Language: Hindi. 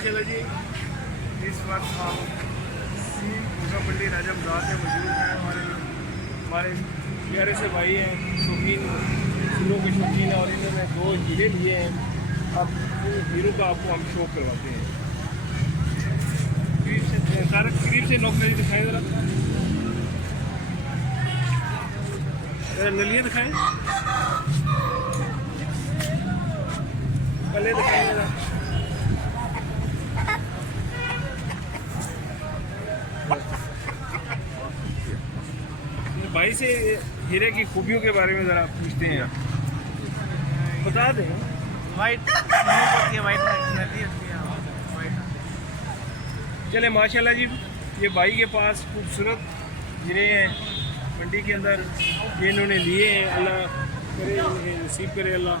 माशाल्लाह जी, इस वक्त हम ऊँचा मंडी राजा मदार में मौजूद हैं। हमारे प्यारे से भाई हैं, शौकीन हीरो के शौकीन हैं, और इन्होंने 2 हीरे लिए हैं। अब उन हीरो का आपको हम शो करवाते हैं। करीब से नौकरी दिखाएँ ज़रा, नलियाँ दिखाएँ, पहले दिखाएँ ज़रा। भाई से हीरे की खूबियों के बारे में ज़रा पूछते हैं, बता दें। वाइट होती है, वाइट नदी होती है, वाइट। चले माशाल्लाह जी, ये भाई के पास खूबसूरत हीरे हैं मंडी के अंदर, ये इन्होंने लिए हैं। अल्लाह करे इन्हें नसीब करे अल्लाह।